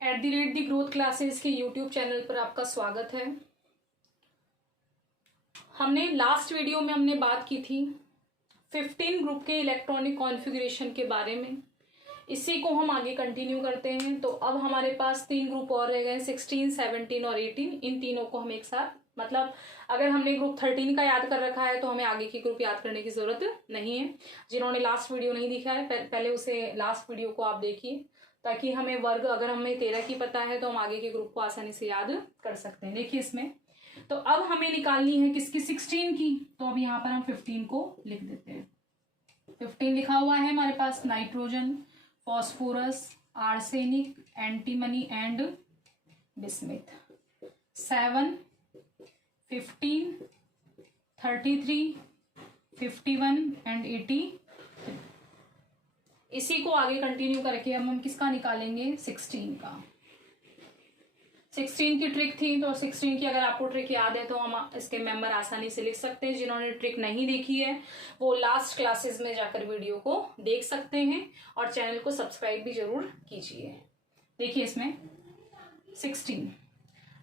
@ Growth classes के YouTube channel पर आपका स्वागत है। हमने लास्ट वीडियो में हमने बात की थी 15 ग्रुप के इलेक्ट्रॉनिक कॉन्फ़िगरेशन के बारे में। इसी को हम आगे कंटिन्यू करते हैं। तो अब हमारे पास 3 ग्रुप और रह गए, 16, 17 और 18। इन तीनों को हम एक साथ, मतलब अगर हमने ग्रुप 13 का याद कर रखा है तो हमें आगे की ग्रुप याद करने की जरूरत नहीं है। जिन्होंने लास्ट वीडियो नहीं देखा है पहले उसे लास्ट वीडियो को आप देखिए, ताकि हमें वर्ग, अगर हमें 13 की पता है तो हम आगे के ग्रुप को आसानी से याद कर सकते हैं। देखिए इसमें तो अब हमें निकालनी है किसकी, 16 की। तो अब यहाँ पर हम 15 को लिख देते हैं। 15 लिखा हुआ है हमारे पास, nitrogen, phosphorus, arsenic, antimony and bismuth. 7, 15, 33, 51 and 80। इसी को आगे कंटिन्यू करके अब हम किसका निकालेंगे, 16 का। 16 की ट्रिक थी, तो 16 की अगर आपको ट्रिक याद है तो हम इसके मेंबर आसानी से लिख सकते हैं। जिन्होंने ट्रिक नहीं देखी है वो लास्ट क्लासेस में जाकर वीडियो को देख सकते हैं और चैनल को सब्सक्राइब भी जरूर कीजिए। देखिए इसमें 16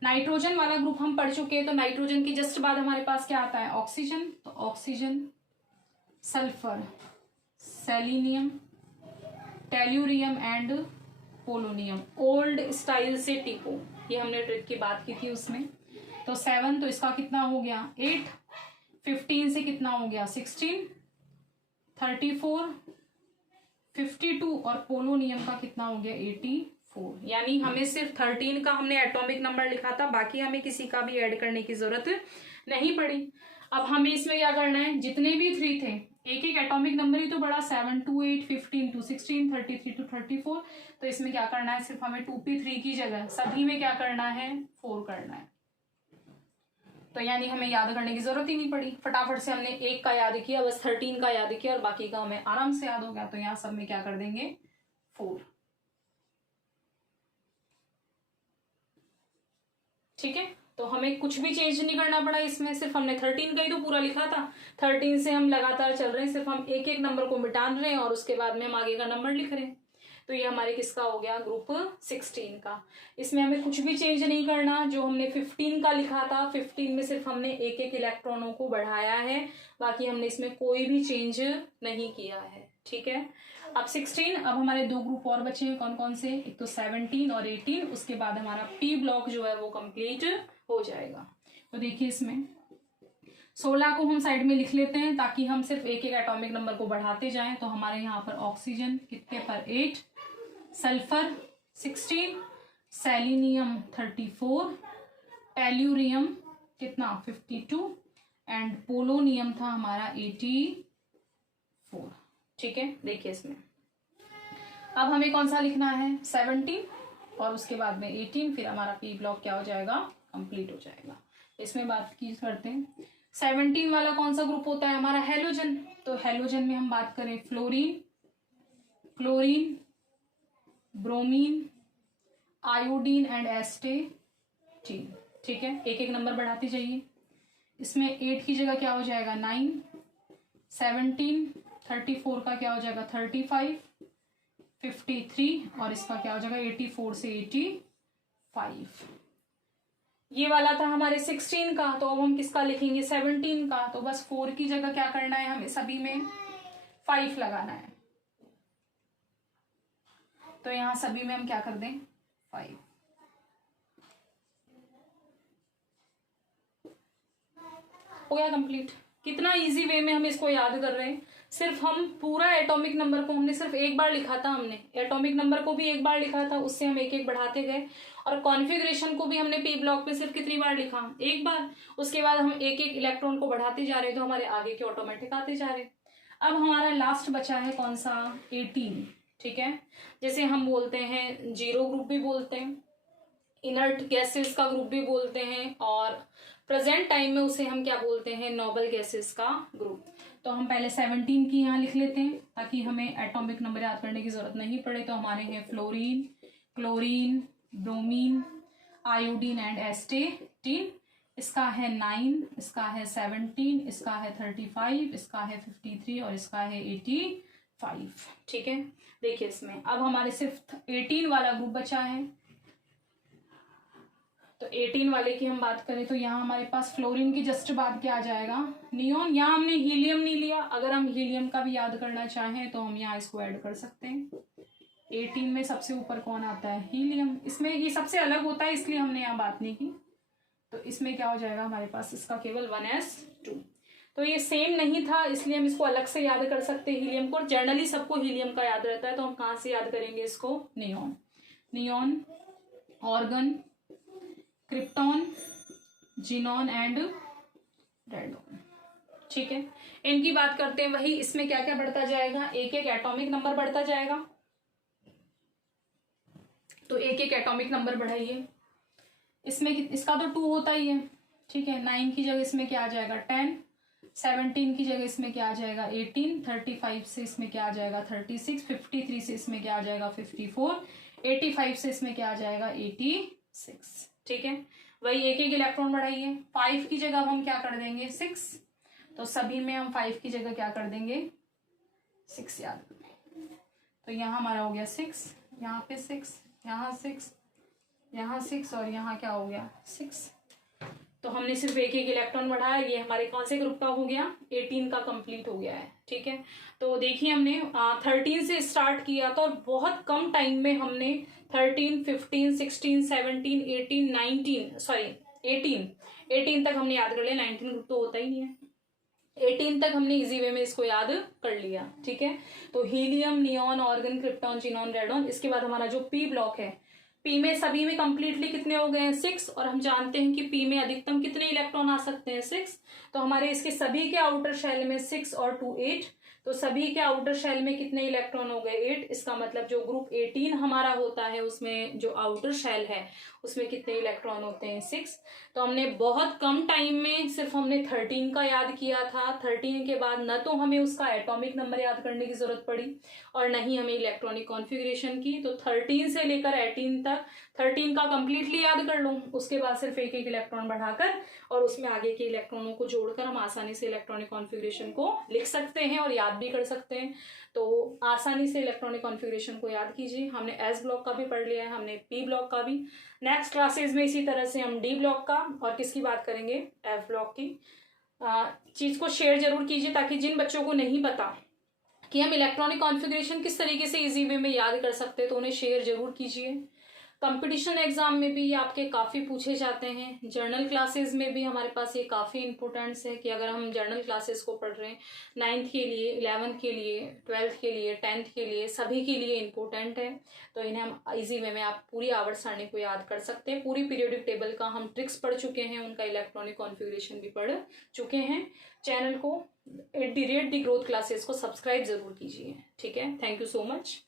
नाइट्रोजन वाला ग्रुप हम पढ़ चुके हैं। तो नाइट्रोजन की जस्ट बाद हमारे पास क्या आता है, ऑक्सीजन। तो oxygen, sulphur, selenium, tellurium and polonium. Old style से टिको, ये हमने ट्रिक की बात की थी उसमें। तो 7, तो इसका कितना हो गया 8, 15 से कितना हो गया 16, 34, 52 और पोलोनियम का कितना हो गया 84। यानी हमें सिर्फ 13 का हमने एटॉमिक नंबर लिखा था, बाकी हमें किसी का भी ऐड करने की जरूरत नहीं पड़ी। अब हमें इसमें क्या करना है, जितने भी 3 थे एक एक एटॉमिक नंबर ही तो बड़ा, 7 to 8, 15 to 16, 33 to 34। तो इसमें क्या करना है, सिर्फ हमें 2p3 की जगह सभी में क्या करना है, 4 करना है। तो यानी हमें याद करने की जरूरत ही नहीं पड़ी, फटाफट से हमने 1 का याद किया, बस 13 का याद किया और बाकी का हमें आराम से याद हो गया। तो यहाँ सब में क्या कर देंगे 4। ठीक है, तो हमें कुछ भी चेंज नहीं करना पड़ा इसमें, सिर्फ हमने 13 का ही तो पूरा लिखा था। 13 से हम लगातार चल रहे हैं, सिर्फ हम एक एक नंबर को मिटान रहे हैं और उसके बाद में हम आगे का नंबर लिख रहे हैं। तो ये हमारे किसका हो गया, ग्रुप 16 का। इसमें हमें कुछ भी चेंज नहीं करना। जो हमने 15 का लिखा था, 15 में सिर्फ हमने एक एक इलेक्ट्रॉनों को बढ़ाया है, बाकी हमने इसमें कोई भी चेंज नहीं किया है। ठीक है, अब 16, अब हमारे 2 ग्रुप और बचे हैं। कौन कौन से, एक तो 17 और 18। उसके बाद हमारा पी ब्लॉक जो है वो कंप्लीट हो जाएगा। तो देखिए इसमें 16 को हम साइड में लिख लेते हैं ताकि हम सिर्फ एक एक एटॉमिक नंबर को बढ़ाते जाएं। तो हमारे यहाँ पर ऑक्सीजन कितने पर 8, सल्फर 16, सेलिनियम 34, टेल्यूरियम कितना 52 एंड पोलोनियम था हमारा 84। ठीक है, देखिए इसमें अब हमें कौन सा लिखना है, 17 और उसके बाद में 18। फिर हमारा पी ब्लॉक क्या हो जाएगा, कंप्लीट हो जाएगा। इसमें बात की करते हैं 17 वाला कौन सा ग्रुप होता है हमारा, हेलोजन। तो हेलोजन में हम बात करें fluorine, chlorine, bromine, iodine and astatine. ठीक है, एक एक नंबर बढ़ाते जाइए। इसमें 8 की जगह क्या हो जाएगा 9, 17, 34 का क्या हो जाएगा 35, 53 और इसका क्या हो जाएगा 84 से 85। ये वाला था हमारे 16 का। तो अब हम किसका लिखेंगे, 17 का। तो बस 4 की जगह क्या करना है, हमें सभी में 5 लगाना है। तो यहां सभी में हम क्या कर दें 5। हो गया कंप्लीट। कितना इजी वे में हम इसको याद कर रहे हैं। सिर्फ हम पूरा एटॉमिक नंबर को हमने सिर्फ एक बार लिखा था, हमने एटॉमिक नंबर को भी एक बार लिखा था, उससे हम एक एक बढ़ाते गए। और कॉन्फ़िगरेशन को भी हमने पी ब्लॉक पे सिर्फ कितनी बार लिखा, एक बार। उसके बाद हम एक एक इलेक्ट्रॉन को बढ़ाते जा रहे हैं, तो हमारे आगे के ऑटोमेटिक आते जा रहे हैं। अब हमारा लास्ट बचा है कौन सा, 18। ठीक है, जैसे हम बोलते हैं जीरो ग्रुप भी बोलते हैं, इनर्ट गैसेस का ग्रुप भी बोलते हैं, और प्रेजेंट टाइम में उसे हम क्या बोलते हैं, नोबल गैसेस का ग्रुप। तो हम पहले 17 की यहाँ लिख लेते हैं ताकि हमें एटॉमिक नंबर याद करने की जरूरत नहीं पड़े। तो हमारे हैं fluorine, chlorine, bromine, iodine and astatine. इसका है 9, इसका है 17, इसका है 35, इसका है 53 और इसका है 85। ठीक है, देखिए इसमें अब हमारे सिर्फ 18 वाला ग्रुप बचा है। तो 18 वाले की हम बात करें तो यहाँ हमारे पास फ्लोरीन की जस्ट बाद क्या आ जाएगा, नियोन। यहाँ हमने हीलियम नहीं लिया, अगर हम हीलियम का भी याद करना चाहें तो हम यहाँ इसको ऐड कर सकते हैं। 18 में सबसे ऊपर कौन आता है, हीलियम। इसमें ये सबसे अलग होता है इसलिए हमने यहाँ बात नहीं की। तो इसमें क्या हो जाएगा हमारे पास, इसका केवल 1s2। तो ये सेम नहीं था इसलिए हम इसको अलग से याद कर सकते हैं हीलियम को। जनरली सबको हीलियम का याद रहता है, तो हम कहाँ से याद करेंगे इसको, neon. Neon, organ, krypton, xenon and radon. ठीक है, इनकी बात करते हैं। वही इसमें क्या क्या बढ़ता जाएगा, एक एक एटॉमिक नंबर बढ़ता जाएगा। तो एक एक एटॉमिक नंबर बढ़ाइए। इसमें इसका तो 2 होता ही है, ठीक है। 9 की जगह इसमें क्या आ जाएगा, 10। 17 की जगह इसमें क्या आ जाएगा, 18। 35 से इसमें क्या आ जाएगा, 36। 53 से इसमें क्या आ जाएगा, 54। 85 से इसमें क्या आ जाएगा, 86। ठीक है, वही एक एक इलेक्ट्रॉन बढ़ाइए। 5 की जगह अब हम क्या कर देंगे, 6। तो सभी में हम 5 की जगह क्या कर देंगे, 6 याद कर देंगे। तो यहाँ हमारा हो गया 6, यहाँ पे 6, यहाँ 6, यहाँ 6 और यहाँ क्या हो गया, 6। तो हमने सिर्फ एक एक इलेक्ट्रॉन बढ़ाया। ये हमारे कौन से ग्रुप का हो गया, 18 का कंप्लीट हो गया है। ठीक है, तो देखिए हमने 13 से स्टार्ट किया था और बहुत कम टाइम में हमने 13, 15, 16, 17, 18, 19 सॉरी 18 तक हमने याद कर लिया। 19 ग्रुप तो होता ही नहीं है। 18 तक हमने इजी वे में इसको याद कर लिया। ठीक है, तो helium, neon, organ, krypton, xenon, radon. इसके बाद हमारा जो पी ब्लॉक है, पी में सभी में कंप्लीटली कितने हो गए हैं, 6। और हम जानते हैं कि पी में अधिकतम कितने इलेक्ट्रॉन आ सकते हैं, 6। तो हमारे इसके सभी के आउटर शेल में 6 और 2 8। तो सभी के आउटर शेल में कितने इलेक्ट्रॉन हो गए, 8। इसका मतलब जो ग्रुप 18 हमारा होता है उसमें जो आउटर शेल है उसमें कितने इलेक्ट्रॉन होते हैं, 6। तो हमने बहुत कम टाइम में सिर्फ हमने 13 का याद किया था। 13 के बाद न तो हमें उसका एटॉमिक नंबर याद करने की जरूरत पड़ी और न ही हमें इलेक्ट्रॉनिक कॉन्फ़िगरेशन की। तो 13 से लेकर 18 तक 13 का कंप्लीटली याद कर लो, उसके बाद सिर्फ एक एक इलेक्ट्रॉन बढ़ाकर और उसमें आगे के इलेक्ट्रॉनों को जोड़कर हम आसानी से इलेक्ट्रॉनिक कॉन्फ़िगरेशन को लिख सकते हैं और याद भी कर सकते हैं। तो आसानी से इलेक्ट्रॉनिक कॉन्फ़िगरेशन को याद कीजिए। हमने एस ब्लॉक का भी पढ़ लिया है, हमने पी ब्लॉक का भी। नेक्स्ट क्लासेस में इसी तरह से हम डी ब्लॉक का और किसकी बात करेंगे, एफ ब्लॉक की। चीज़ को शेयर जरूर कीजिए ताकि जिन बच्चों को नहीं पता कि हम इलेक्ट्रॉनिक कॉन्फ़िगरेशन किस तरीके से इजी वे में याद कर सकते हैं तो उन्हें शेयर जरूर कीजिए। कंपटीशन एग्जाम में भी ये आपके काफ़ी पूछे जाते हैं। जर्नल क्लासेस में भी हमारे पास ये काफ़ी इंपॉर्टेंट्स है कि अगर हम जर्नल क्लासेस को पढ़ रहे हैं 9th के लिए, 11th के लिए, 12th के लिए, 10th के लिए, सभी के लिए इंपॉर्टेंट है। तो इन्हें हम इजी वे में आप पूरी आवर्त सारणी को याद कर सकते हैं। पूरी पीरियोडिक टेबल का हम ट्रिक्स पढ़ चुके हैं, उनका इलेक्ट्रॉनिक कॉन्फ़िगरेशन भी पढ़ चुके हैं। चैनल को @the ग्रोथ क्लासेस को सब्सक्राइब जरूर कीजिए। ठीक है, थैंक यू सो मच।